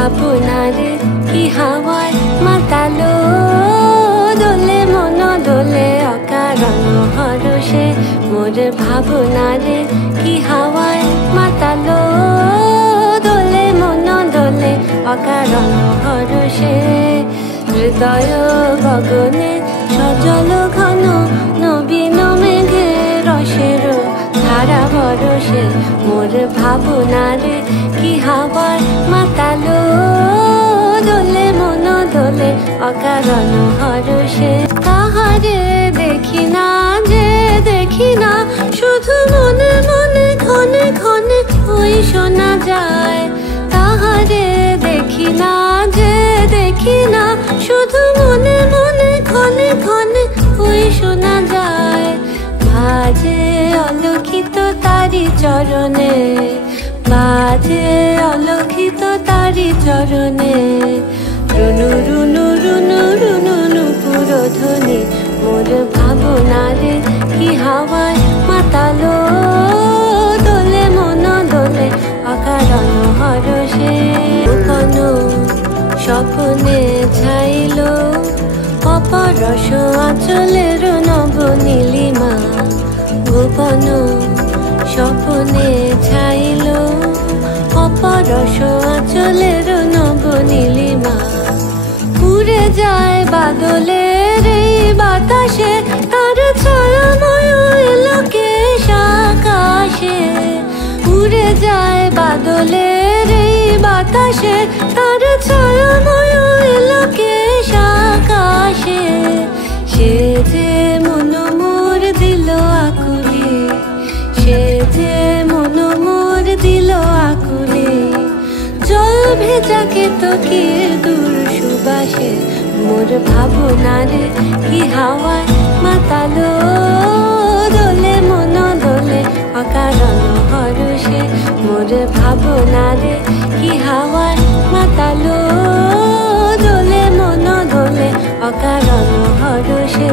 ভাবনারে কি হাওয়ায় মাতালো দোলে মন দোলে অকারণ হরষে মোর ভাবনারে কি হাওয়ায় মাতালো দোলে মন দোলে অকারণ হরষে হৃদয় গগনে সজল ঘন নবীন মেঘে রসের ধারা বরষে মোর ভাবনারে কি হাওয়ায় মাতালো দোলে মন দোলে অকারণ হরষে তাহারে দেখি না যে দেখি না শুধু মনে মনে ক্ষণে ক্ষণে ওই শোনা যায় তাহারে দেখি না যে দেখি না শুধু মনে মনে ক্ষণে ক্ষণে ওই শোনা যায় বাজে অলক্ষিত তারি চরণে বাজে অলক্ষিত তারি চরণে রুনু রুনু রুনু রুনু নুপুর ধ্বনি মোর ভাবনারে কি হাওয়ায় মাতালো দোলে মন দোলে অকারণ হরষে গোপন স্বপ্নে ছাইল অপরস আঁচলের নব নীলিমা গোপন স্বপ্নে ছাইল অপরস আঁচলের নব নীলিমা উড়ে যায় বাদলের এই বাতাসে তার ছায়াময় এলোকেশ আকাশে উড়ে যায় বাদলের এই বাতাসে তার ছায়াময় এলোকেশ আকাশে সে যে মন মোর দিল আকুলে সে যে মন মোর দিল আকুলে জল ভেজা কেতকীর দূর সুবাসে মোর ভাবনারে কি হাওয়ায় মাতালো দোলে মন দোলে অকারণ হরষে মোর ভাবনারে কি হাওয়ায় মাতালো দোলে মন দোলে অকারণ হরষে।